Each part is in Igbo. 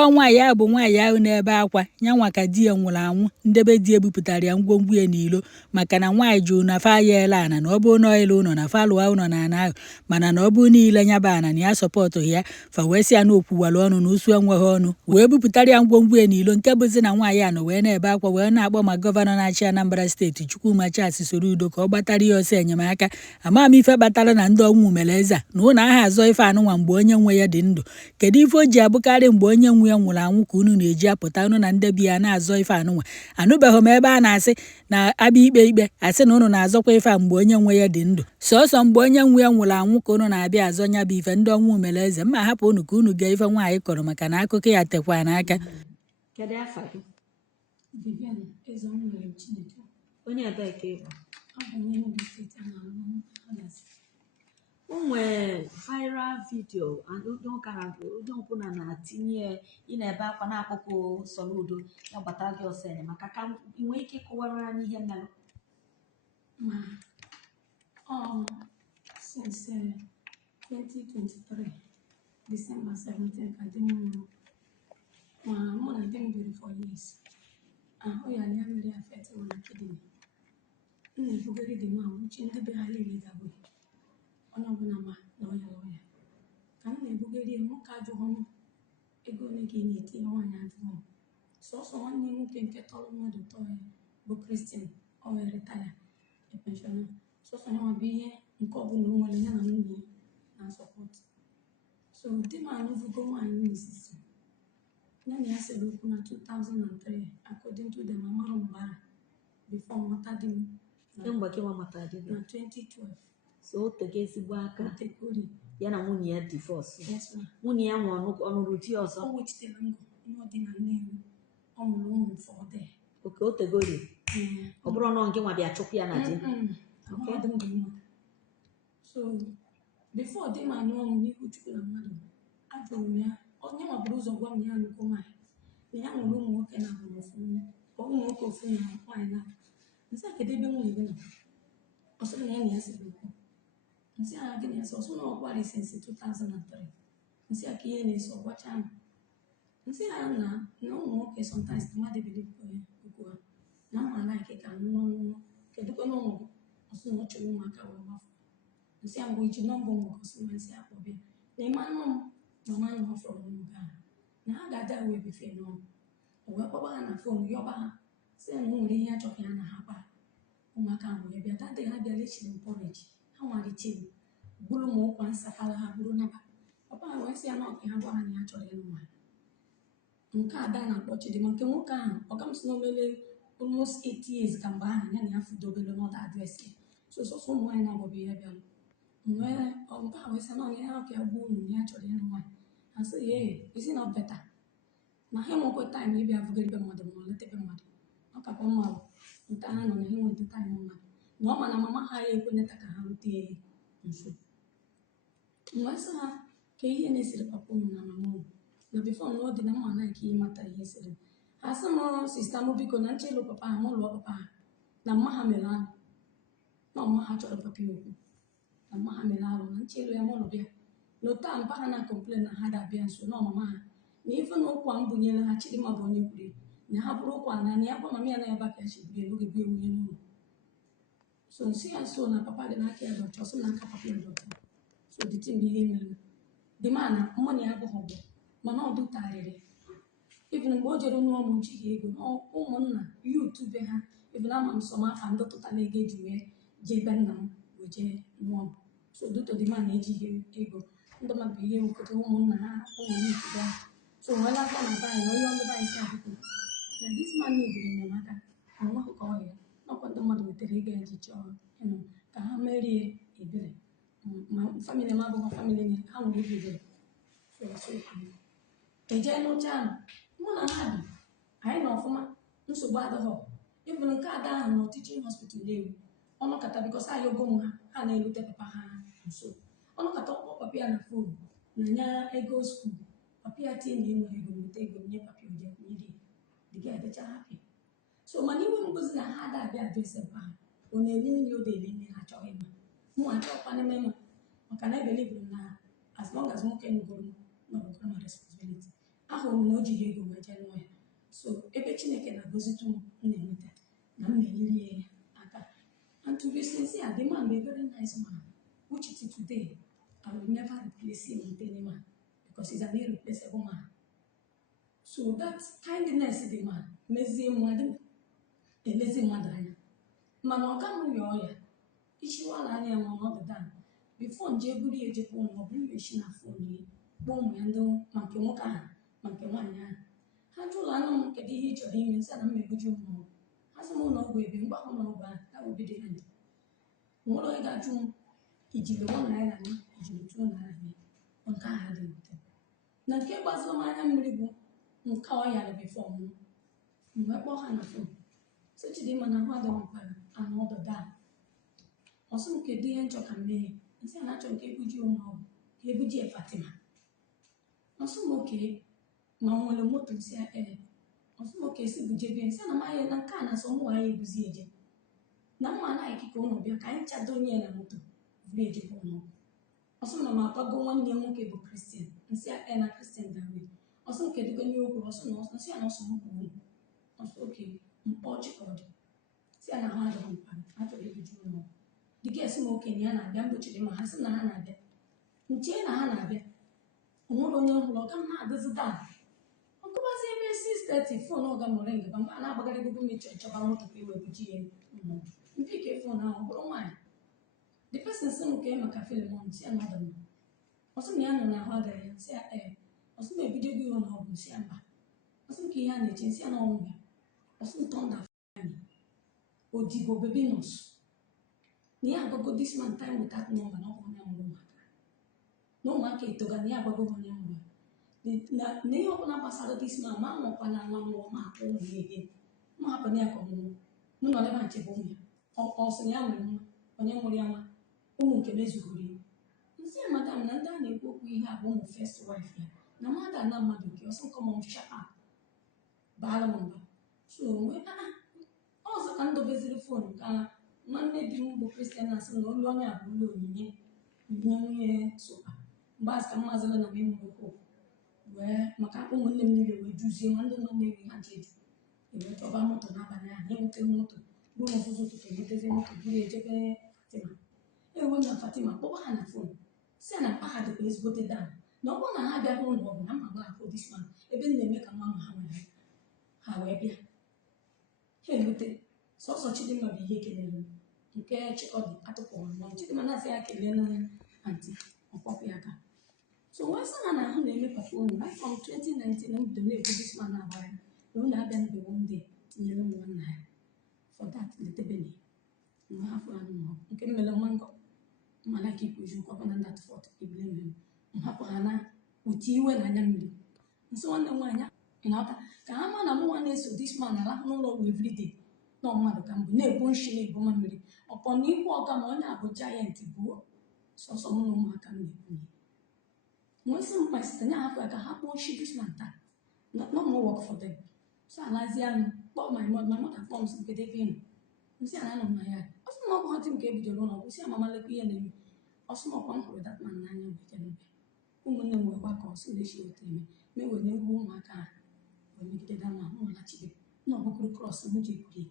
ọ nwaanyị ahụ bụ nwaanyị ahụ na-ebe akwa nyanwa ka di ya nwụrụ anwụ, ndebe di ebupụtara ya ngwongwo ya n'ilo maka na nwaanyị jụrụ na fa ya ele ana na ọ bụrụ na ọ ile ụlọ na fa lụwa ụlọ na ana ahụ, mana na ọ bụrụ niile nyaba ana na ya sọpọtụ ya fa wee sị ya na okwuwara ọnụ na usu enweghị ọnụ wee bupụtara ya ngwongwo ya n'ilo, nke bụzi na nwaanyị anọ wee na-ebe akwa wee na-akpọ ma gọvanọ na-achị Anambra steeti Chukwuma Charles Soludo ka ọ gbatara ya ọsọ enyemaka. Ama m ife kpatara na ndị ọnwụ mere eze a na ụlọ aha azọ ife anụnwa mgbe onye nwe ya dị ndụ. Kedu ife o ji abụkarị mgbe onye nwe ya nwụrụ anwụ ka unu na-eji apụta unu na ndị bi ya na-azọ ife anụnwa? Anụbeghị m ebe a na-asị na abịa ikpe ikpe asị na unu na-azọkwa ife a mgbe onye nwe ya dị ndụ. Sọsọ mgbe onye nwe ya nwụrụ anwụ ka unu na-abịa azọ nya bụ ife ndị ọnwụ mere eze. Mma hapụ unu ka unu gee ife nwaanyị kọrọ maka na akụkọ ya tekwa n'aka. Kedu afa gị? Onye ebee ka ị bụ? O nwere viral video onye ọbụla na-atinye ị na-ebe akwa na-akpọkọ Soludo ya gbata gị ọsọ enyemaka, ka ị nwee ike ịkọwara anyị ihe mere? Since 2023 December 17 ka di m nwụrụ, mụ na di m biri for years. Ahụ ya na ya mere affect m na kidney. M na-ebugara di m ahụ uche ndị be ha niile dabụghị onye ọbụla ma na ọya ka m na-ebugara ya nwoke ajụghị m ego ole ka ị na-etinye nwaanyị ajụghị m. Sọsọ nwanne m nwoke nke tọrọ mmadụ tọ ya bụ Christian, ọ wee retire pensioner. Sọsọ ya bụ ihe nke ọbụla o nwere ya na nwunye na sọpọt. So di m anụvugo nwaanyị n'isisi ya na ya sere okwu na 2003 according to them amara mbara before nwata di m Kemgbe gị nwa mata di na 2012. So o tego ezigbo aka Otegori. ya na nwunye ya divorce. Yes, ma. Nwunye ya ọnụrụ di ọzọ. O wechitere ngọ ihe ọ dị na Nnewi. Ọ mụrụ ụmụ fọdụ. Oke otegori. Ọ bụrụ na nke nwa bịa chụpụ ya na di. So before di m anụ ọnwụ n'ihu Chukwu na mmadụ, ajụrụ m ya onye nwabụrụ ụzọ gwa m ya nnukwu nwaanyị na ya nwere ụmụ nwoke na ụmụ nwoke ofu na nwaanyị na nsị a kedu ebe nwunye gị nọ? Ọ sịrị na ya na ya siri okwu. Nsị a gị na-ese ọsụ na ọkwari since 2003. Nsị a ka ihe na-ese ọgwacha m. Nsị a na ụmụ nwoke sometimes mmadụ believe okwu ha na mma like ka n'ọnụnụ kedu ka n'ọnụ ọsụ na ọ chọrọ ụmụaka wee gbafọ. Nsị a mgbe iji nọmba ụmụ ọsụ na nsị akpọbịa na ịma nọ m mama na ọ fọrọ n'oge ahụ na ha ga-ada wee befe n'ọnụ. O wee kpọba ha na fon yọba ha sị na o nwere ihe achọghị ya na ha kpara. Ụmụaka ahụ wee bịa dadị ha bịara echiri m pọreji ha nwarichiri buru m ụkwa nsafara ha buru naba. Papa ha wee sị ya na ọka ha gwa ha na ya chọrọ ịlụ nwaanyị. Nke ada na-akpọ Chidima nke nwoke ahụ ọga m si na omele almost 8 years ka mgbe ahụ ya na ya fudobelu n'ọda adresị ya. So sọsọ ụmụ nwaanyị na-agbọbụ ya bịalụ nwere ọmpa wee sị na ọnya ya ọka ya gbuo unu na ya chọrọ ịlụ nwaanyị. Ha sị ya isi na beta na ha enwekwe taịm ịbịa bugara ebe mmadụ ma ọ leta ebe mmadụ. Ọ kakwa mma bụ nta ha nọ na ha nweta taịm mmadụ na ọ ma na mama ha ya ekwenyeta ka ha rute nso. Mgbe sị ha ka ihe na-esiri papa unu na mama unu na bifo na ọ dị na mma na ike ịmata ihe siri ha sị m sista m biko na nche ịlụ papa ha mụlụọ papa ha na mma ha mere alụ na ọma ha chọrọ papa ya okwu na mma ha mere alụ na nche ịlụ ya mụlụ bịa n'otu a mpa ha na kọmplen na ha dabịa nso na ọmama ha na ife na ụkwa m bunyere ha Chidima bụ onye kwuru na ha bụrụ ụkwa na ya gwa mama ya na ya baka ya chibiri n'oge bụ enwunye n'ụlọ. So nsị ya so na papa dị n'aka ya dọcha ọsọ n'aka papa ya dọcha. So dịtị mgbe ihe mere dị ma na mmanụ ya abụghị ọgbọ mana ọ dụtarịrị even mgbe o jere n'ụlọ m njighị ego ụmụnna yutu be ha even ama m sọm afa ndị tụtara ego eji wee jee ebe nna m wee jee nụọ m. So duto dị ma na-ejighị ego ndị mmadụ ihe nwekọta ụmụnna ha ụmụnne ibe ha. So nwee lata na banyị onye ọlụ banyị si abụkọ na dis man ebiri enyemaka na nwa ka ọ ya n'ọkwa ndị mmadụ wetara ego eji chọọ ịnụ ka ha merie ebere ma famili m abụghị famili ha nwere ego ebere. Ejee n'oche ahụ mụ na ha bi anyị na ọfụma nsogbu adịghị. Even nke ada ahụ na teaching hospital na-ewu ọnụkata bikọs anyị ogo m ha na-elute papa ha nso ọnụkata ọkpọ papa ya na fon na nya ego skuul papa ya tie na enwe ego nweta ego nye papa oje kwunyere dịga edecha hapi. So mana iwe mgbozi na ha ada-abịa adresị ebe ahụ ọ na-eli nri oge eli nne ha chọrọ ịma mụ achọkwana mema maka na ebeliburu na as long as nwoke nugoro na ọbụkwa ma responsibility ahụrụ m na o jiri ego wee jee nụọ ya. So ebe Chineke na-agọzitụ m na-enweta na m na-enyere ya aka. And to be sincere, the man be a very nice man, which till today I will never replace him with any man because he's an irreplaceable man. So that kindness the man mezie mmadụ elezi mmadụ anya, mana ọ gaghị rịọ ya ichiwala anya ya ma ọnọdụ dan bifo nje buru ya ejekwa ụmụ ọ bụrụ echi na fon ya kpọọ ụmụ ya ndị ma nke nwoke ahụ ma nke nwaanyị ahụ. Ha jụrụ anụ m kedu ihe ị chọrọ ime nsị na mmebuji ụlọọgwụ, ha sị m ụlọọgwụ ebe mgbakọ ụlọọgwụ ahụ ha obido ya ndị nwere onye ga-ajụ m ijiri nwa naira na ijiri tụọ naira mee nke ahụ dị mfe. Na nke gbaziri m anya mmiri bụ nke ọ yara bifo m mgbe kpọọ ha na fon so Chidimma na ahụ adịghị mkpara anụ ọdụdụ a ọsụ m kedu ihe nchọ ka mmehie nsị a na-achọ nke ebuji ụlọọgwụ ka ebuji Fatima ọsụ m oke ma ọ nwere moto nsị ee ọsụ m oke si bujebe nsị na maya na nke a na-asọ ụmụ anyị ebuzi eje na mma anaghị ikike ụlọ bịa ka anyị chado onye na moto buru ejebe ụlọọgwụ. Ọsụ m na m akwago nwanne ya nwoke bụ Kristian nsị a na Kristian dawe ọsụ m kedugo nye okwu ọsụ na nsị a na ọsụ m kwuo ọsụ oke mkpọ chịkọdị si a na ha adịghị mkpa achọrọ ebuji ụlọọgwụ. Dị ga-esi m okenye ya na-abịa mgbochiri ma ha sị na ha na-abịa nche na ha na-abịa onwere onye hụrụ ọga m na-adịzi daa ọgụbazi ebe 6:30 fon ọga mụrụ ngaba mgbe a na-agbagara ego mechọ chọba moto ka iwe buji ya mpike fon ahụ ọ bụrụ nwaanyị the person sị m kee maka Filimon si ya na ọdụ m ọsị na ya nọ n'ahụ agaghị ya si ya ee ọsị m ebido ego ya ụlọọgwụ si ya mba ọsị m ka ihe a na-eche si ya na ọnwụ ya ọsị m tọnda odibo baby nurse na ya agbago this man time without number na ọkụ onye mụrụ maka na ụmụaka etoga na ya agbago onye mụrụ na ihe ọbụla gbasara this man ma nwekwana nwa mmụọ ma akpọ ụmụ ya ihe ma hapụ ya ka ọmụmụ mụ na ọleba nchebe ụmụ ya ọ sị na ya nwere nwa onye mụrụ ya nwa ụmụ nke mezugoro ya nsị ya madam na ndị a na-ekwu okwu ihe a bụ ụmụ first wife ya na mmadụ ana mmadụ nke ọsọ nkọmọ shapa baala m mba so wee ọzọ ka m dobeziri fon ka nwanne di m bụ Kristian na-asị na olu onye a bụ ụlọ onyinye nwunye sopa mgbe azụ ka mmazịla na memụrụkwu wee maka ụmụnne m niile wee juzie ma ndị nọ na-ewi ha ji eju ewee chọba moto n'abalị ahụ enweta moto bụrụ ụzụzụ ụtụtụ enwetezi moto buru ejebe Fatima ewe na Fatima kpọba ha na fon si ya na mkpa ha dịkwa ezigbote daa na ọ bụrụ na ha bịa ụlọ ọgwụ na mma gba akụ disma ebe m na-eme ka mma ma ha nwere ha wee bịa ha erute sọsọ Chidimma bụ ihe kelere nke chịkọdị atụpụrụ nọ Chidimma na-asị ya kelee na anti ọkpọpụ ya aka so wee sị ha na ahụ na-eme papa unu right from 2019 m bido na-ebu this man agbara na unu abịa mbe one day tinyere m nwanna ya for that letebene nwe hafụ anụ nke mmele mmango mana ka ikpuju nkwakọ na that fort ibile mmemme m hapụ ha na uti iwe na anya mmiri nsị nwanne m nwaanyị na-ata ka ha ma na mụnwa na-eso this man ala n'ụlọ ọgwụ everyday na mmadụ ka mbụ na-ebu nshi na-ebu nwa mmiri ọkpọ na ikwu ọga ma onye abụ giant buo sọsọ m na ụmụaka m na-ekwu nwee sị mkpa site na afọ ka ha kpọọ nshi this man taa no more work for them so alazie m kpọọ my mother kpọọ m sị nke debe nụ nsị a na-anọ na ya ọsị m ọgwụ họtị nke ebidoro ụlọ ọgwụ si ya mama lekwa ihe na-eme ọsị m ọkwa m hụrụ dat man n'anya mgbe jenube ụmụnne m wee gbakọ ọsị na-echi otu eme mewere egwu ụmụaka ha wee megide dama ụmụlachibe na ọbụkụrụ krọs m ji ekwuri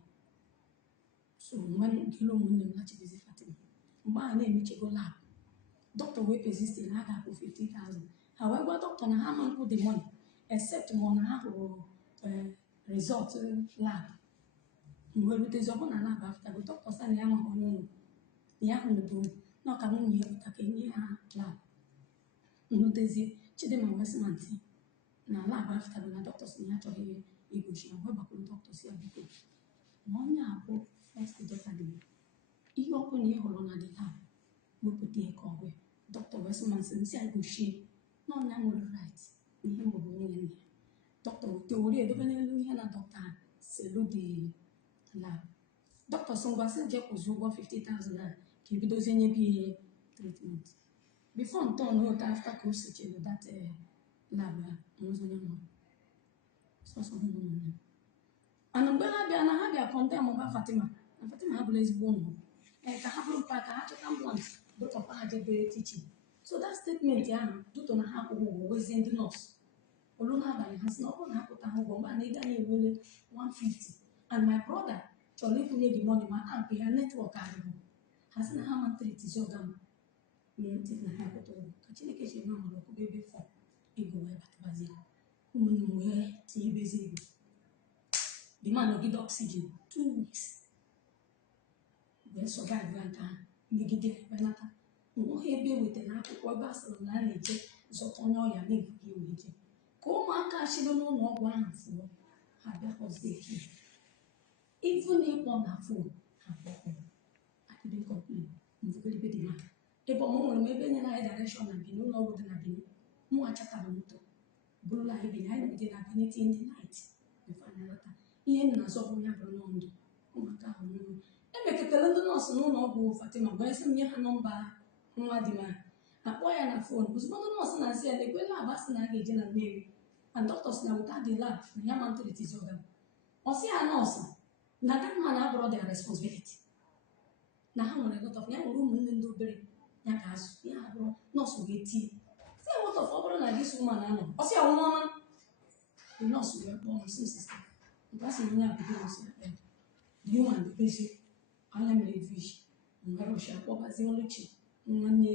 so nwanne nkele ụmụnne m lachibezi Fatima mgbe a na-emechego lab dọkịta wee persiste na ha ga-akwụ 50,000 ha wee gwa dọkịta na ha ma nkwụ the money except ma ọ na ha hụrụ result lab mgbe rutezi ọbụna lab aftago dọkịta sa na ya mahụ onye ụlọ na ya hụrụ na ọka nwunye ya pụta ka enye ha lab nrutezie Chidimma wesmanti na lab aftago na dọkịta si na ya chọghị igochi ya wee gbakwuru dọkịta si ya biko na onye abụ first daughter dị ihe ọkụ na ịhụrụ na dị lab wepụta ya ka ọ wee dọkịta wesmansi nsị a gochie na ọnya nwere right na ihe nwere nwunye nne ya dọkịta wete were edobe n'elu ihe na dọkịta selu dị lab dọkịta so ngwasị je kwụzi ụgwọ 50,000 ka ebidozie nye bi ihe treatment before ntọ n'ote after ka o sechelu that lab ya nwezonye nwa sọsọ hụ ụmụnne mana mgbe ha bịa na ha bịa kọndem ọba Fatima na Fatima ha bụrụ ezigbo ụlọ ka ha bụrụ mkpa ka ha chọta ambulance dọkọpa ha jebe tichin so that statement ahụ dụtọ na ha akwụghị ụgwọ wezie ndị nọọsụ olu n'abalị ha sị na ọ bụrụ na apụta ha ụgwọ mgbe a na-ega na-ewele 150 and my brother chọrọ ịkwụnye gị money ma ampụ ya netwọk adịbụ ha sị na ha mantritizi ọga m ntị na ha pụta ụgwọ ka Chineke chere na mara ọkụkọ ebe fọ ego wee batabazie ụmụnne m wee tinye ebezi ego the man nọgide oxygen 2 weeks wee survive ya nke ahụ megide benata nweghị ebe ewetara akwụkwọ ebe a sịrị na a na-eje zọta onye ọya na-ebughị ewe je ka ụmụaka chịrị n'ụlọ ọgwụ ahụ fụọ ha bịakọzie eke ivu na ịkpọ na fon ha kpọkọ akịdị kọmplen mvugolibe dị na ebe ọmụ nwere m ebe nyere anyị direction na Benin ụlọ ọgwụ dị na Benin mụ achatara moto bụrụla anyị Benin anyị nọgide na Benin in the night before anyị lọta ihe nna azọbụ ya bụrụ n'ọndụ ụmụaka ahụ nwụrụ emekọtara ndị nọọsụ n'ụlọ ọgwụ Fatima gwara sị m nye ha nọmba nwa dị ma akpọ ya na fon ozugbo ndị nọọsụ na-asị ya na-ekwe lab asị na a ga-eje na Nnewi and doctors na without the lab na ya mantritizi ọga ọ sị ya nọọsụ na that man abụrụ their responsibility na ha nwere lot of ya nwere ụmụnne ndị obere ya ga-azụ ya abụrụ nọọsụ ga-eti si ya lot of ọ bụrụ na gị so ụma na-anọ ọ sị ya ọnwụ ọma the nọọsụ wee kpọọ m sim sista nke a sị na onye abụghị nọọsụ ya kpee the woman dị pezi anya mere vish nwere ụcha akpọbazi Oluchi nwanne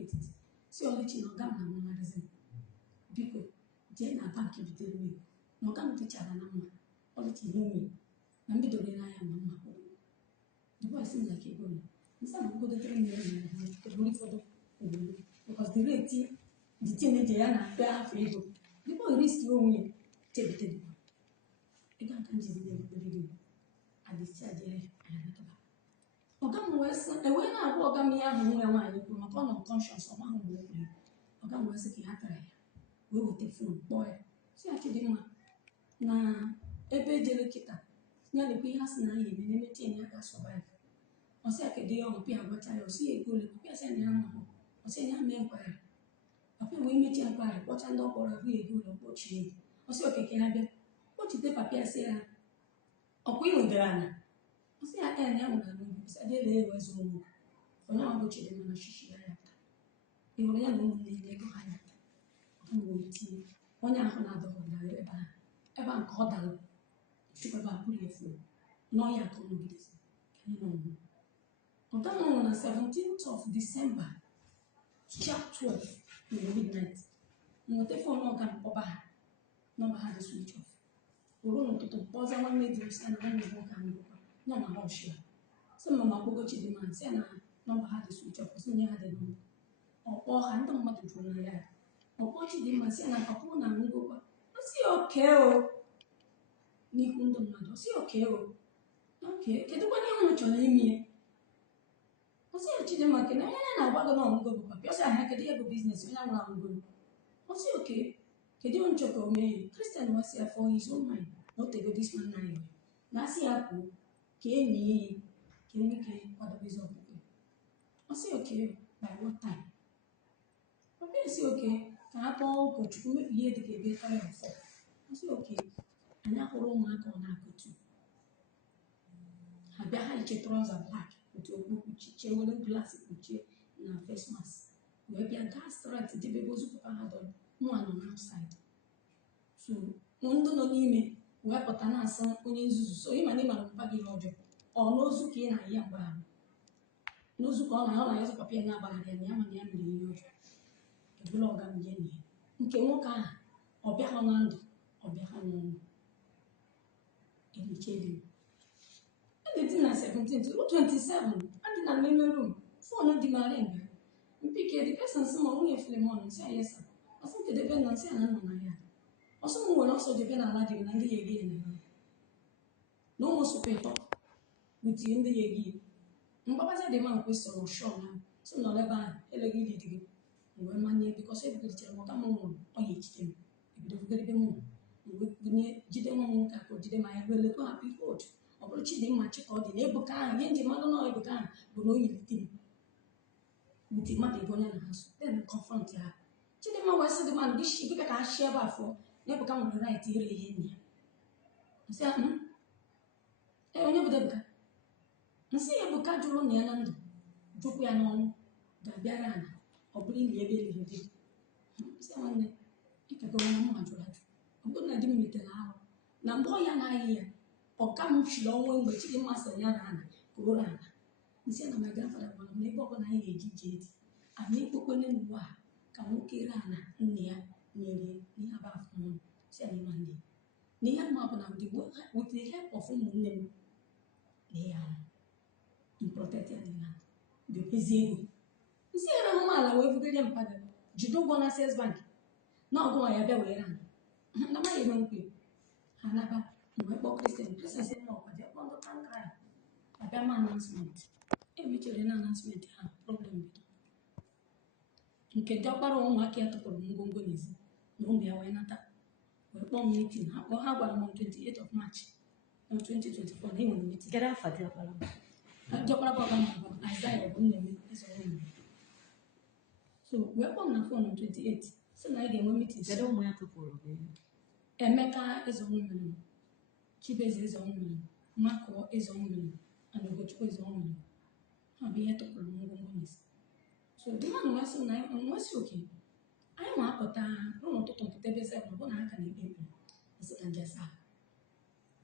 etiti si Oluchi na ọga m na nwanarịzi biko jee na bank bitere m na ọga m dịchara na mma Oluchi n'ime na mbidoro n'anya ma mma the boy seems like a good nsa na ogodo 3 million na eburu ụfọdụ obodo because the rate the teenager ya na-akpa afọ ego the boy risk onwe chebitere ego aka njiri na-ebere gị adịsi adịghị anataba ọga m wee sị ewee na-agwa ọga m ihe ahụ nwa ya nwaanyị kwuru maka ọ nọ conscious ọ mahụ mgbe o kwuru ọga m wee sị ka ha tara ya wee weta fon kpọọ ya si ya Chidimma na ebe ejere kịta ya lekwa ihe a sị na ya eme na-emechi enye aka survive ọsị ya kedu ya ọpịa agwacha ya ọsị ya ego ole ọpịa sị ya na ahụ ọsị ya mee nkwari ọpịa wee mechie nkwari kpọcha ndị ọkpọrọ abụ ego ụlọ kpọchie ego ọsị okeke ha bịa kpọchite papịa sị ya ọkwa ị nwedara ana ọsị ya aka ya nwere anụ ọsị ya dịla ewezụ ụmụ onye ahụ gbochiri mana shishi ya ya taa ị hụrụ ya na ụmụnne ya ego ha ya taa ọ wee tinye onye ahụ na-adọghọdara ebe a nke ọ dara chukwu abụrụ efu n'ọya ka ọ nọgidezi ọga m nwụrụ na 17th of December sharp 12 in the midnight nweta fon ọga m kpọba ha nọmba ha dị switch off oru n'ụtụtụ kpọza nwanne dị osi na nwanne bụ ụka ngụkwa nọ na họsh ya sị mama kpogo Chidimma sị na nọmba ha dị switch off sị nye ha dị nọmba ọkpọ ha ndị mmadụ jụrụ na ya ọkpọ Chidimma sị na ọkpụrụ na ngụkwa ọ sị oke o n'ihu ndị mmadụ si oke kedụkwana ihe unu chọrọ ime ya ọ sị ya Chidimma kene onye na-agwa gị na ọmụgo bụ papi ọ sị ahịa kedu ihe bụ biznes onye nwụrụ anwụgo ọ sị oke kedu ihe nchọ ka o mee Christian wasị ya for his own mind na otego this man na ya na asị ya kwuo ka enyi ya ka enwe ike kwadobezi ọkpụkpe ọ sị oke by what time papi si oke ka ha kpọọ ụkọchukwu mebi ihe dịka ebe tara ọfọ ọ sị oke anyị akwụrụ ụmụaka ọ na-akụtu ha bịa ha iche trọza blak otu okpu kpuchiche nwere glaasị kpuchie na face mask wee bịa gaa strat debe ozu papa ha dọrọ nwa nọ n'outside so ndị nọ n'ime wee pụta na-asa onye nzuzu so ịma na ịmara mpa gị ihe ọjọọ ọ n'ozu ka ị na-ahịa mgbe ahụ n'ozu ka ọ na ya papa ya na-agbagharị ya na ya mana ya mere ihe ọjọọ ebula ọga m je n'ihe nke nwoke ahụ ọ bịaghọ na ndụ ọ bịaghọ n'ọnwụ Edichedi. Anything na 17 to 27. And in a memory room. Phone di marenga. Mpike the person some only Filemon say yes sir. I think the dependent say na na ya. Also will also depend on that in the again. No more super talk with you in the yegi. Mbaba said the man question was sure now. So no leba elegi digi. We money because everybody tell mo come on or each them. If you don't get them more. Jide nwa ka ko jide ma ya wele ko happy food ọ bụrụ Chidimma chịkọ dị na ebuka ahụ ihe nji mmadụ na ebuka ahụ bụ na oyilitim wuti mmadụ ebe onye na-asụ then confront ya Chidimma wee sị dị mmadụ gị shi dịka ka ha shie ebe afọ na ebuka nwere right ire ihe nne ya nsị onye bụ Ebuka nsị Ebuka jụrụ na ya na ndụ jụkwu ya n'ọnwụ ga-abịara ala ọ bụrụ ili ebe eliri dị nsị nwanne ikego nwa mma jụrụ ọ bụrụ na di m metere ahụ na mgbe ọ ya naghị ya ọka m chiri ọnwa mgbe Chidimma sị ya na ana ka o ana nsị na my grandfather gwara m na ebe ọbụla anyị ga-eji jee di anyị ekpokpene n'ụwa a ka nwoke re ana nne ya nyere n'ihe aba afọ ọnụ si anyị ma nne n'ihe mma bụ na with the help of ụmụnne m na ya protect ya dị na debezi ego nsị ya na ụmụala wee bugide mpadụ jide ụgwọ na Access Bank na ọgwụ ya bịa were ana na amaghị ebe nkwe ha naba mgbe kpọọ Christian sị na ọkwa dị ọkpọ ndụ tankra ya abịa ma announcement emechere na announcement ha problem bido nke dị ọkpara ụmụaka ya tụpụrụ ngwongwo n'ezi na ụmụ ya wee nata wee kpọọ meeting ha kpọọ ha gwara m 28 of March na 2024 na enwere meeting Kedu afa Diọkpara? Diọkpara bụ ọga ma bụ Aịzaya bụ nne m eze ụmụ so wee kpọọ m na fon 28 sị na anyị ga-enwe meeting Kedu ụmụ ya tụpụrụ gị? Emeka eze ọmụmụ Chibeze eze ọmụmụ Makụọ eze ọmụmụ na Ogochukwu eze ọmụmụ ha bụ ihe tụpụrụ ngwongwo n'ezi so dị mmadụ nwesị na nwesị oke anyị ma apụta n'ụlọ ụtụtụ mpụta ebe eze ọ bụ na aka na-ekpe ekpere nsị ka nje saa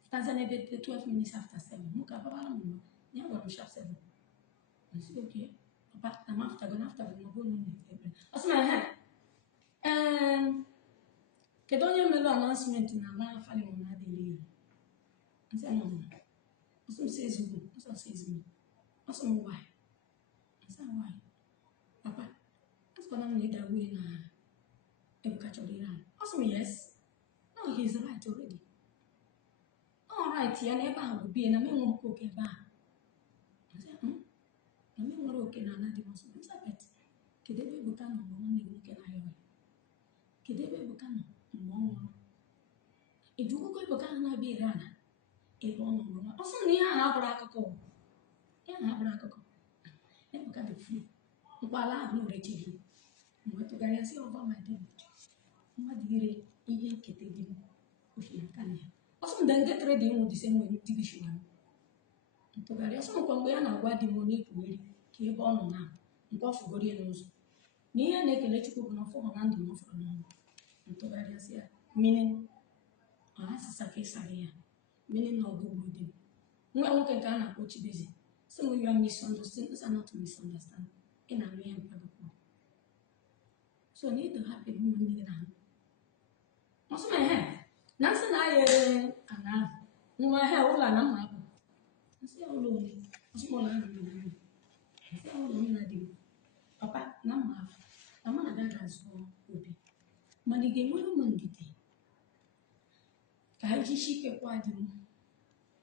pụtazie n'ebe 12 minutes after 7 mụ ka babara m mma ya gwara m sharp 7 nsị oke papa na m aftago na aftago ma ọ bụrụ na ekpe ekpere ọ sị na ha kedu onye mere announcement na ala Falim na adịghị ya nsị anọ ọsọ m si ezigbo ọsọ si ezigbo ọsọ m why nsị why papa asịkwana m na ịda wee na Ebuka chọrọ ire anyị ọsọ m yes no he is right already all right ya na ebe ahụ bụ bie na m enwe oke ebe ahụ nsị na m enwere oke na ana dị m ọsọ nsị apet kedu ebe Ebuka nọ mgbe nwanne gị nwoke na-ayọ ya kedu ebe Ebuka nọ mgbe ọ nwụrụ ejugogo Ebuka ahụ na-abịa ere ana ebe ọ nọ mgbe nwa ọsọ na ihe ahụ abụrụ akụkọ ihe ahụ abụrụ akụkọ Ebuka dị free mkpala ahụ na orechighị mgbe tụgharịa sị ọba ma dị mmadụ ire ihe nketa dị m ofi aka na ya ọsọ mgbe ngetere dị nwụ dịse nwere ndị gị shụra m ntụgharịa ọsọ nkwa mgbe ya na-agwa dị m onye ekwugheri ka ebe ọ nọ na nke ọ fụgoro ya n'ụzọ na ihe na-ekele Chukwu bụ na ọfụma na ndụ m ọfụrụ n'ọnụ ntụgharịa sị ya mmiri asịsa ka ịsara ya mmiri na ọgụgụ dị nwa nwoke nke a na-akpọ Chibeze sị m ya misunderstand is not misunderstand ị na-anụ ya mkpagokwu so na ịdọ hapụ ebe ụmụnne gị na-anụ ọsọ m ehe na nsị na aya ana ahụ nwa ehe ụlọ na mma abụ nsị ya ụlọ onye ọsọ m ụlọ ahụ na nsị ya ụlọ onye na dị papa na mma abụ na mụ na ga ga-azụ obi mana ị ga-enwere ụmụ ndidi ka anyị jishi ikekwa dị m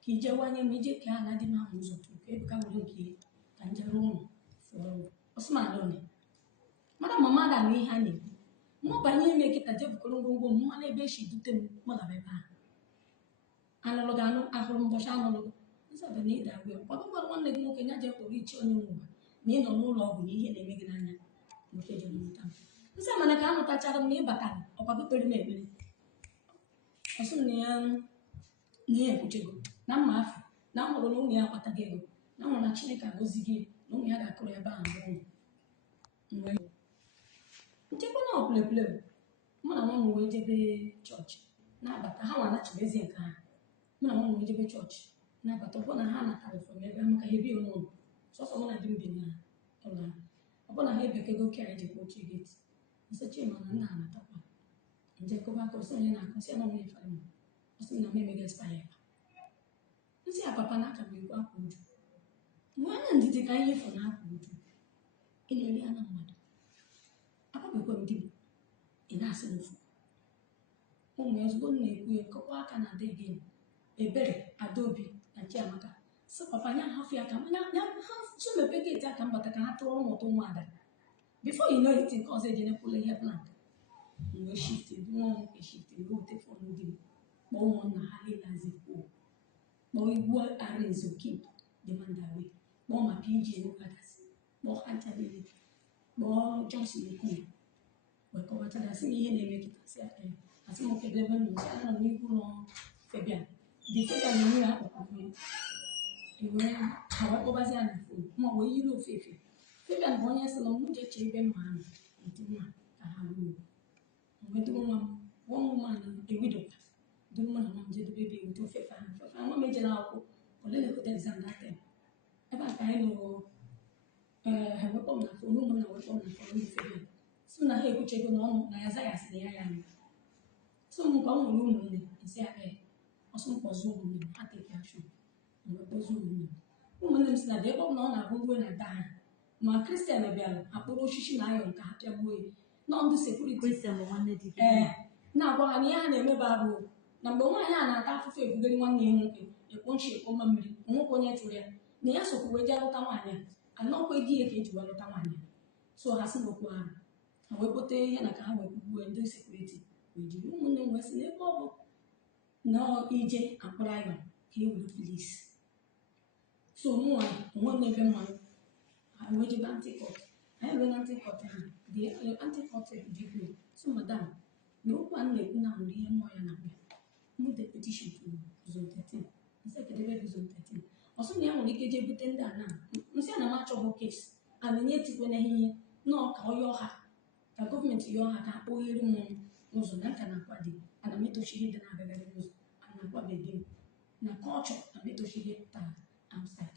ka ijewanye m ije ka ala dị m ahụ ụzọ ka Ebuka were nke ka njere ụlọ fụọ ọsụmalụ mara mama da na ihe a na-ekwu mụ banye ime kịta jebukọrọ ngwongwo m mana ebe esi dute m mụlaba ebe ahụ anụlụ ga anụ ahụrụ mbọchị anụlụ nsọdụ na ịda agwa ọgụgwara nwanne gị nwoke nya je kpọrọ iche onye nwe ụwa na ị nọ n'ụlọ ọgwụ na ihe na-eme gị n'anya nwoke je mụta m nsị mana ka amụtachara m na ịbatara ọkwa kpere m ekpere ọsụ na ya na ya ekwuchego na mma afọ na m hụrụ na ụmụ ya akwataghị ego na m hụrụ na Chineke agọzi gị na ụmụ ya ga-akụrụ ebe ahụ n'ụlọ nchekwa na ọpụlepụle mụ na nwa m wee jebe chọọchị na-abata ha nwa nachibezi nke ha mụ na nwa m wee jebe chọọchị na-abata ọbụna ha natara fọm ebe maka ha ebi ụlọ sọsọ mụ na di m bi na ụlọ ahụ ọbụna ha ebekego oke anyị jekwa ochie geti nsechi ma na nna anatakwa njekọba aka ọsọ onye na-akọsị ya na onwe fara m ọsị m na m emega spaya nsị a papa na aka m ekwu akwa uju mgbe anya ndidi ka ihe fọ na akwa uju ị na-eri ya na mmadụ akpabekwa m di m ị na-asị n'ofu ụmụ ezigbo m na-ekwu ya nkọkwa aka na ada gị Ebere Adaobi na Chiamaka sị papa nya hafụ ya ka ha chimepe geeti aka mbata ka ha tụrụ ọnọdụ ụmụada bifo you know it nke ọzọ ejenekwula ihe plank mgbe shift nwa nwoke shift mgbe ote fọnụ di m kpọọ ụmụnna ha legazi kwuo kpọọ igwu arinze oke dị mandawe kpọọ ma PG Nukadasi kpọọ ha nchadele kpọọ Johnson Ekwu wekọbachadasị m ihe na-eme kịta sị asị m kedu ebe m nọsi ana m n'ihu nọ Fabian dị Fabian na onwe ya akpọkọkwe ewee ha wee kpọbazi ya na fon ma wee yiri ofe efe Fabian bụ onye sị na m je chee ebe mma ahụ ntị nwa ka ha ruo mgbe dị nwa m one woman a widow dị mma na nwa jedebe ebe wute ofefe ahụ nwa m ejela akwụkwọ ole na-ekote exam that time ebe a ka anyị nụrụ ha wekpọ m na fon ụmụnna wekpọ m na fon ndị febe so na ha ekwuchego na ọnụ na ya zaghị asịrị ya nụ so m ka ọ nwere ụmụnne isi aka ya ọsọ mkpọzi ụmụnne ha teke ashọn mkpọzi ụmụnne m si na ebe ọ na ọ na-abụ mgbe na daa ha ma kristian bịara akpụrụ osisi na ayọ nke ha pịagbuo ya nọ ndị sekuriti na-agwa ha na ihe ha na-emeba bụ na mgbe nwaanyị a na-ata afụfụ ebugari nwanne ya nwoke ekpo nchi ekpo mma mmiri nwoke onye tụrụ ya na ya sokwu wee jee lụta nwaanyị a anọkwa ego ihe ka eji wee lụta nwaanyị so ha si n'okwu ahụ ha wee kpote ihe na ka ha wee kwugbuo ndị sekuriti wee jiri ụmụnne m wee sị n'ebe ọ bụ na ije akpụrụ ayọ ka e were polisi so mụnwa onwe m n'ebe mmanụ ha wee jebe antikọt anyị wee na antikọt ha dị antikọt dịkwu so madam na okwu a na-ekwu na nwere ihe mmụọ ya na mgbe mụ de petition to zone 13 nsị kedebe bụ zone 13 ọsọ na ya nwere ike jee bute ndị a na nsị a na m achọghị kes a na-enye etikwana ha ihe nọọ ka ọ yọọ ha ka gọọmenti yọọ ha ka akpọghere m ụzọ na nka na akwado ana m etochi ihe dị na-abịagarị ụzọ ana akwabeghị m na kọlchọ na m etochi ihe taa outside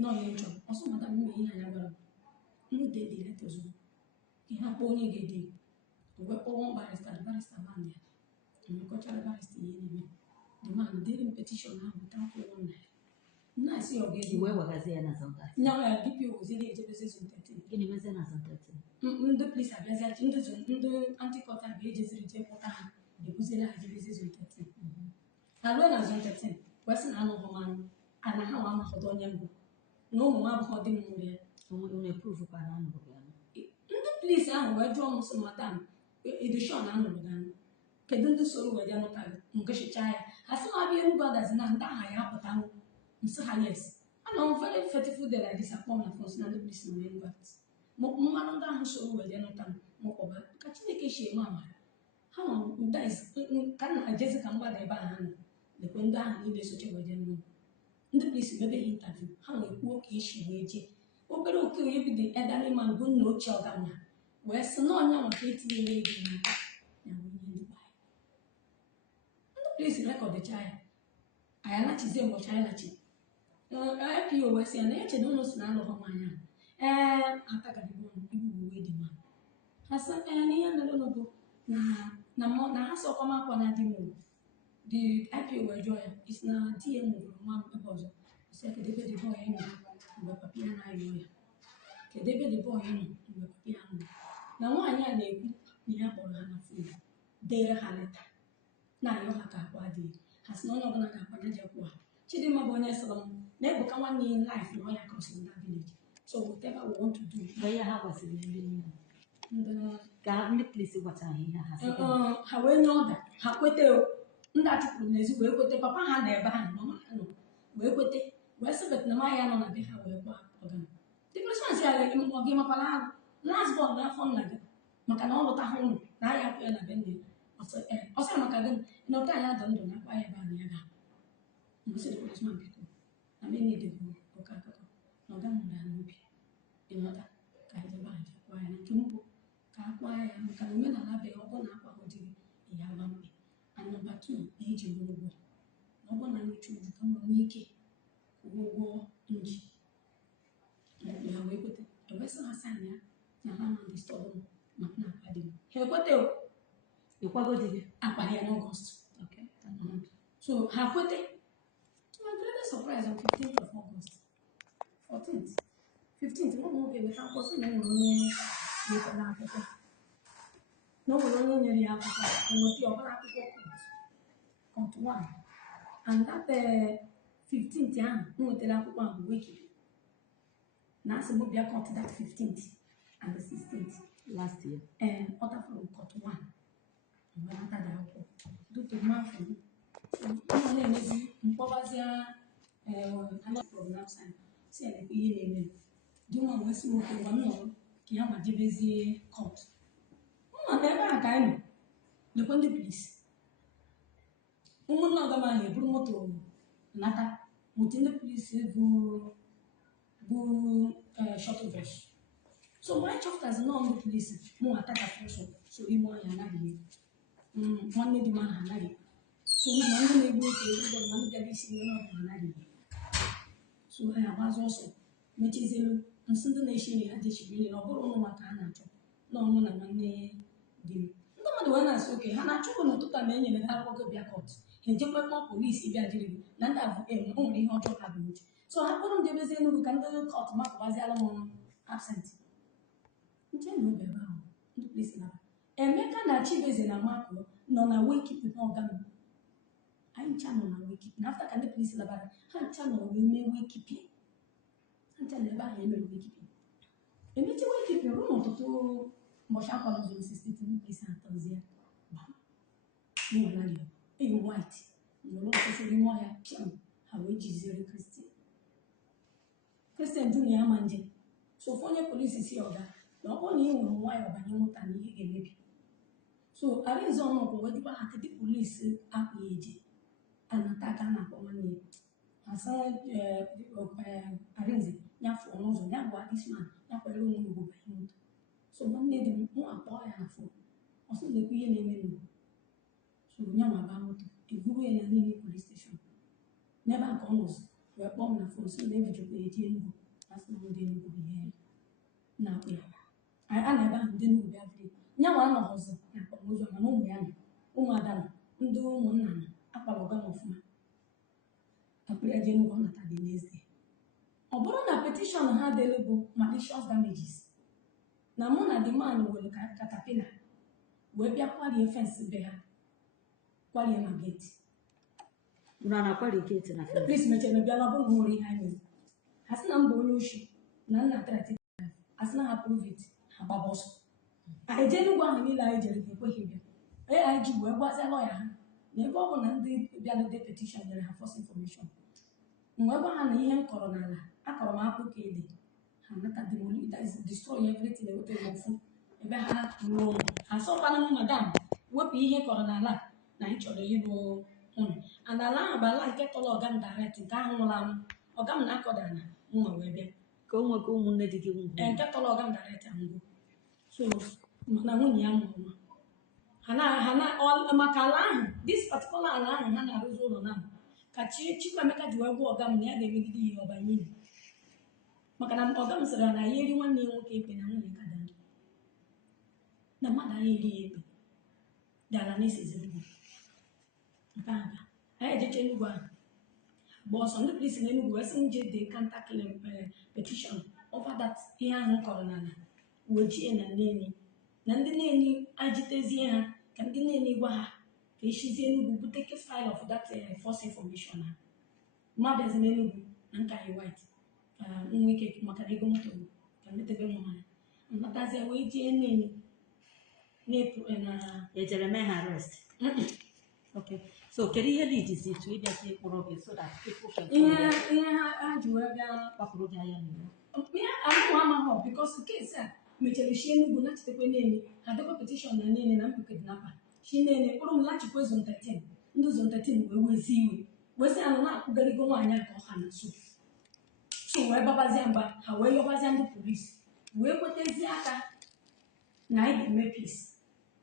nọọ ya nchọ ọsọ madam ime ihe anya gwara m de dị leta ozugbo ka ha kpọọ onye ga-ede wekpọwa barista man ya emekọchara barista ihe n'ime the man dere m petishọn ahụ takwụ nna ya nna asị ọ ga-ede wee wagazi ya na zọnta nya ya dịpị oziri ejebezi zone 13 gịnị mezi na zọnta ndị polis abịazi ndị antikọta ga-ejeziri jee kpọta ha ebuziri ha jebezi zone 13 alụọ na zone 13 kwesị na anụghị m anụ ana ha nwa amaghọdụ onye mbụ na ụmụ m abụghọ dị m nwụrụ ya onye pruvukwa na anụrụ ya ndị polis ahụ wee jụọ m sị madam edishọn anụrụ gị anụ kedu ndị soro wee bịa nụta ngụchicha ya ha sị na abịa Enugu adazi na ndị aha ya apụtanwụ nsị ha yes ana m very faithful day like this akpọ m na fon si na ndị polis nọ n'Enugu adazi mmanụ ndị ahụ soro wee bịa nụta m kpọba ka Chineke si eme amara ha nwa ka m na-ejezi ka mgbada ebe ahụ ha nọ lekwe ndị ahụ niile soche wee bịa n'ụlọ ndị polis mebeghị intaviu ha wee kwuo ka esi wee jee obere okenye ebido edari man bụ nna ochie ọgana wee sị na ọnya maka etinyere ego n'aka ya nwunye ndị be ndị polisi rekọdịcha ya anyị anachizie ụbọchị anyị lachi IPO wee sị ya na eche na ụlọ si na alụghọ mmanya atagadịbụ ibu uwe dị mma ha sị na ihe mere ụlọ bụ na ha sọkwa m akwa na di m the IPO wee jụọ ya isi na di ya nwụrụ nwa ebe ọzọ sị ya kedebe dị bọọ ya nọ mgbe papi ya na-ayọ ya kedebe dị bọọ ya nọ mgbe papi ya nọ na nwaanyị a na-ekwu na ya kpọrọ ha na fon dere ha leta na-ayọ ha ka akwa dị ha sị na onye ọbụla ga-akwa na jekwu ha Chidimma bụ onye sịrị m na ebuka nwanne ya life na ọya kọsịrị na village so whatever we want to do ihe ha gwasịrị ndị ka ndị polisi gwachara ihe ha sị ha wee nye ọda ha kwete ndị achụpụrụ n'ezi wee kwete papa ha na ebe ha nọ ha nọ wee kwete wee sị betnam ya nọ na be ha wee gwa ọgana the policeman si ya gị makwala ahụ last bọl n'afọ nna gị maka na ọ lụta ha ụlọ na ahịa akwụ ya na be nne ọsọ maka gị na ọka ya dọ ndụ na akwa ya ebe a na ya ga mgbe sị the policeman biko na be nne dị bụ ọka akụkọ na ọga nwere ya n'obi ịnọta ka anyị debe aja kwa ya na nke mbụ ka akwa ya maka na omenala be ọ bụrụ na akwa ha dịrị ihe agba mkpe and number 2 na-eji ụgwọ na ọ bụrụ na nyocha uju ka nwere ike ụgwọ nji ha wee kwete ewesị ha sa ya na ha na ndị stọọ maka na akwa dị ha ekwete ịkwago di gị akpara ya n'Ọgọst so ha kwete to my greatest surprise on 15th of August 14th 15th nwa nwoke weta akwụkwọ sị na enwere onye nyetara akwụkwọ na o nwere onye nyere ya akwụkwọ enweta ọbara akwụkwọ kọt 1 and that 15th ahụ m nwetara akwụkwọ ahụ wiki na asị m bịa kọt that 15th and the 16th last year ọta from kọt 1 mgbe nata dị akwụkwọ dute mafụ ọ na-emezi mkpọbazia anapụrụnapsan si ya lekwa ihe na-eme dị nwa wee sị nwoke ngwa m nọrọ ka ya ma jebezie kọt nwa na ebe a ka anyị nọ lekwa ndị polisi ụmụnne ọgama ahụ eburu moto nata moto ndị polisi bụ shuttle bus so mgbe anyị chọpụtazi nọọ ndị polisi mụ atachapụ ụsọ so ime ọnya anaghị nwanne dị m ahụ anaghị so ma ndị na-egbu oke ụgbọ ma ndị bịara isi nwe ọdịnala Igbo so anyị agbazi ọsọ mechizielu nsị ndị na-eshi nri ha jechibiri na ọ bụrụ ụnụ maka a na-achọ na ọmụ na nwanne di m ndị mmadụ wee na-asị oke ha na-achụpụ n'ụtụtụ a ma e nyere ha akwụkwọ bịa kọt ha ejekwa kpọọ polisi bịa jiri gị na ndị abụ enwe o nwere ihe ọjọọ ha bụ uche so ha kpọrọ m jebezi Enugu ka ndị kọt mapụbaziala m absent nche na obi ebe ahụ ndị polisi na Emeka na Chibeze na Makụ nọ na Wekipin ọga m anyị ncha nọ na Wekipin afta ka ndị polisi labara ha ncha nọ wee mee Wekipin ha ncha na ebe ahụ emere Wekipin emechi Wekipin ruo n'ụtụtụ mbọchị akwa n'ụzọ 16 ndị polisi atọzie n'ụlọ eyi white nwere ọtụtụ n'ime ọhịa pịam ha wee jiziere Kristian junior ya ma nje so ofu onye polisi si ọga na ọ bụrụ na ị nwere nwayọọ banye moto na ihe ga-emebi so Arinze ọnụkwụ wee jụkwa ha kedụ polisi akpụ ya eje anata ka a na-akpọ nwanne ya asa Arinze nyafụ n'ụzọ ya gwa isman ya kwere onwe Igbo banye moto so nwanne dị mụ akpọ ya na fon ọsọ na-ekwu ihe na-eme n'ugwu so ya nwa ba moto eburu ya na niile polis steshọn n'ebe a ka ọ nọzụ wee kpọọ m na fon so na-ebijikwa eji Enugu asị na ndị Enugu bụ ihe na-akpụ ya a na ebe ahụ ndị Enugu bịa vile nya nwa anọghọzị na akwamozu mana ụmụ ya nọ ụmụada nọ ndị ụmụnna nọ akpara ọga m ọfụma akpụrụ ya ji Enugu ọ nata dị n'ezie ọ bụrụ na petishọn ha delu bụ malicious damages na mụ na the man were katapila wee bịa kwarie fensị be ha kwarie ma geti Una na kwali gate na fence. Please mechana bịa na ọ bụrụ na nwere ihe anyị mere ha sị na m bụ onye oshi na nna trati a sị na ha prove it ha gbaba ọsọ anyị jee Enugu ahụ niile anyị jere ka ekweghị bịa AIG wee gwazie lọya ha na ebe ọ bụ na ndị bịara de petishọn nyere ha false information mgbe gwa ha na ihe m kọrọ n'ala akọrọ m akpụ ka ede ha nata destroy everything ewepụrụ m ofu ebe ha ruo ha sọkwana m madam wepụ ihe kọrọ n'ala na anyị chọrọ ịrụ ụnụ and ala ahụ bụ ala nke tọrọ ọga m direct nke ahụ nwụrụ anwụ ọga m na-akọdara na mma wee bịa Ka o nwekwa ụmụnne dị gị nwụ. nke tọrọ ọga m direct ngwụ so mana nwunye ya mụrụ nwa maka ala ahụ this particular ala ahụ ha na-arụzi ụlọ na ka Chukwuemeka ji wee gwa ọga m na ya ga-emegide ihe ọbanye ilu maka na ọga m sịrị na ya eri nwanne ya nwoke ekpe na nwunye ka dara na mmadụ anyị eri ya ekpe dara na-esezi Enugu nke ahụ anyị ejecha Enugu ahụ gba ọsọ ndị polisi na Enugu wee sị m je de counter claim petition over that ihe ahụ kọrọ n'ala wejie na Nneni na ndị Nneni ajitezie ha ka ndị Nneni gwa ha ka eshizie Enugu bute ke file of that false information ha mmadụ ezi na Enugu na nka anyị white ka nwa ike maka ego moto ka metebe nwa ha nlatazie wee jee Nneni na Ejere mee ha arrest. Okay. So kedu ihe lead is to ịbịa ka ịkpụrụ gị so that people can ihe ha ji wee bịa kpakpụrụ gị anya n'ihu. ihe ahụ amaghọ because case a mechara shi Enugu nachitekwe Nneni ha dekwa petition na Nneni na mkpuke dinapa shi Nneni kpụrụ m lachikwe zone 13 ndị zone 13 wee wezi iwe wezi anụ na-akpụgarigo nwaanyị a ka ọha na so wee babazie mba ha wee yọbazie ndị polisi wee kwetezie aka na anyị ga-eme peace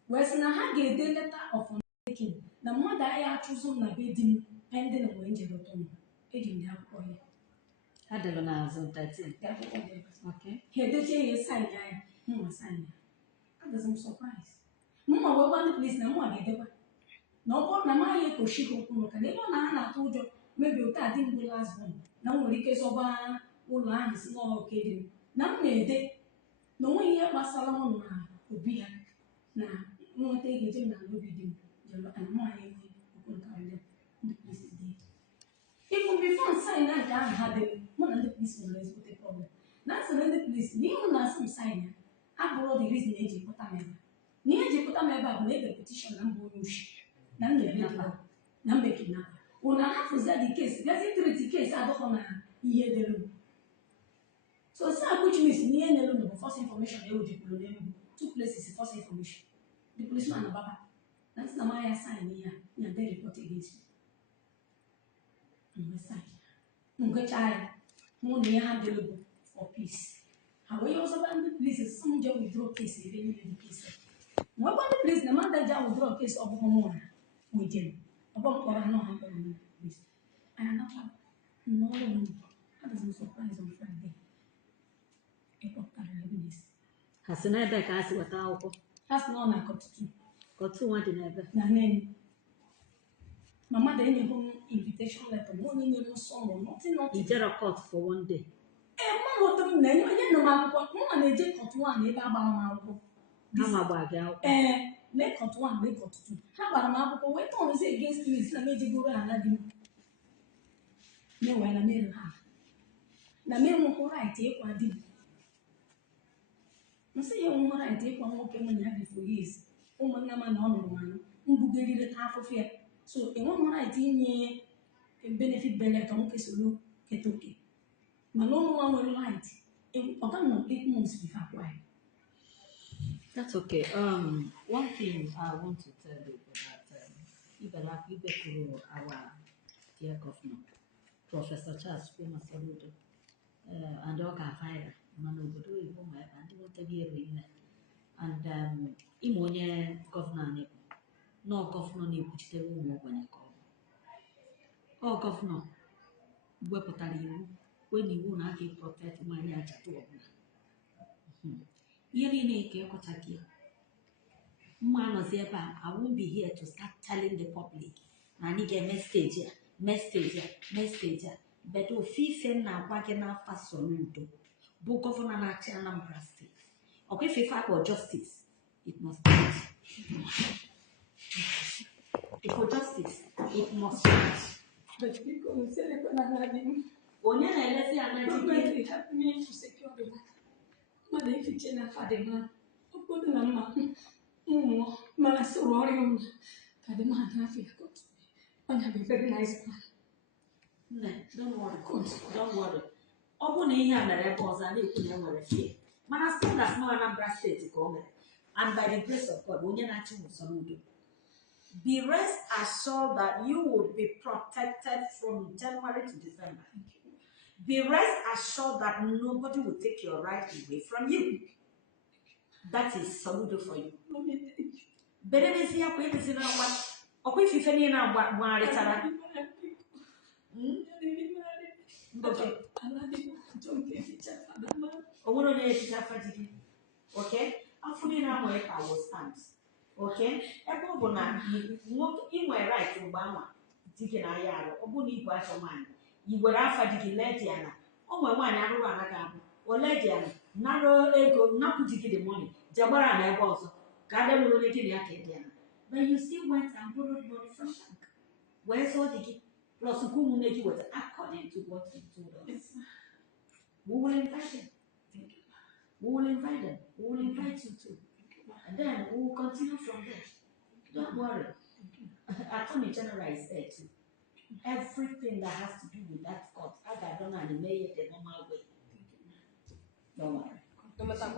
wee sị na ha ga-ede letter of undertaking na mmadụ ahịa achụzụ m na be di m pending na mgbe njelọtọ m eji ndị akwụkwọ ya Ha delu na zone 13. dị akwụkwọ dị ebe Okay. ha edechie ya saịn anya mma saịn ya adịzi m surprise mma wee gwa ndị polisi na mma ga-edekwa na ọ bụrụ na m agaghị ekochi ha okwu maka na ebe ọ na ha na-atụ ụjọ mebi otu adị m bụ last born na m nwere ike zọba ụlọ ahụ si n'ọke dị m na m na-ede na onweghị ihe gbasara m na obi ha na nweta ego eje m na obi dị m jere ana m anya enwe okwu nkarịrị ndị polisi dị even before sign na nke ahụ ha dere mụ na ndị polisi nwere ezigbote problem na asị na ndị polisi na ihe na asị m sign ya abụrụ the reason eji ekpụta m ebe na ihe eji ekpụta m ebe a bụ na ebe petition na mba onye oshi na m na-ebe na mbe kidnapa ụna hafụzia the case gazi triti case adọkọ na ihe dere so sa which means na ihe na-elu bụ false information ewejekwuru n'Enugu two places false information the policeman na baba na nsị na maya sign ya na de report against you mgbe sign ngechaa ya mụ na ihe ha dere bụ for peace ha wee ọzọba ndị polisi sị m je withdraw case ebe niile dị case nwekwa ndị polisi na mmadụ ji withdraw case ọbụghị mụ na wejem ha si n'ebe ka ha si weta akwụkwọ kọtụ nwa dị n'ebe Mama, they need home invitation letter. No, no, no, no, nothing. ijere court for one day Mama, what them? I know my book. Mama, they just cut one. They buy my book. ha ma gba gị akwụkwọ They cut one. They cut two. How about my book? Wait on say against me. It's a major go and I do. No, when I made her. The men who write take what did. I say you won't write take one more came when you have it for years. Oh, my man, no one. Who gave it half of fear. So, in one more idea, benefit benefit on okay, so look, get okay. My no one will light. I don't know, 8 months before why. That's okay. One thing I want to tell you about Ibekuru, our dear governor, Professor Charles Kwema Soludo, and Oga Fire, Manobodo, and what a year and Imonye governor, no governor, ni Puchite Womo when you call. Oh, governor, wepụtara iwu when iwu na aga protect mmanya ajadu ọbụla ihe niile ka ekọchaghị mma anọzi ebe a I won't be here to start telling the public na anyị ga-eme stage a but ofufe na-agwa gị n'afa Soludo bụ gọvanọ na-achị Anambra steeti ọkwa ife akpọ justice it must start for justice it must start onye na-elezi anya Government help me to secure the water. Mother, if you change Fadema, open the number. Man, I saw Rory. Fadema had half your coat. And have a very nice plan. No, don't worry. Ọ bụ na ihe a mere ebe ọzọ a na-ekwu na enwere fear mana still that's not Anambra steeti ka o mere and by the grace of God onye na-achị Soludo be rest assured that you will be protected from January to December. Be rest assured that nobody will take your right away from you. That is Soludo for you. Benedisi ya kwa hizi na wa okwa ifife ni na gbaritara. Oworo na eficha fadigi. Okay? Afuni na mo e will stand. Okay? Ebe ọ bụ na inwe right mgbe anwa dike na ya arụ ọ bụ na igwe afọ nwanyị igwere afa dike ledi ana o nwe nwaanyị arụrụ ana ga-abụ oledi ana nara ego napụ dike the money jegbara na ebe ọzọ ka a dewere onye gị na ya ka edi ana but you still went and borrowed money from bank wee zụọ dike plus nke ụmụnne gị weta according to what you told us we will invite them we will invite you too and then we will continue from there. Don't worry. Attorney General is there too. Everything that has to do with that court, I don't know, and make it the normal way. Don't worry.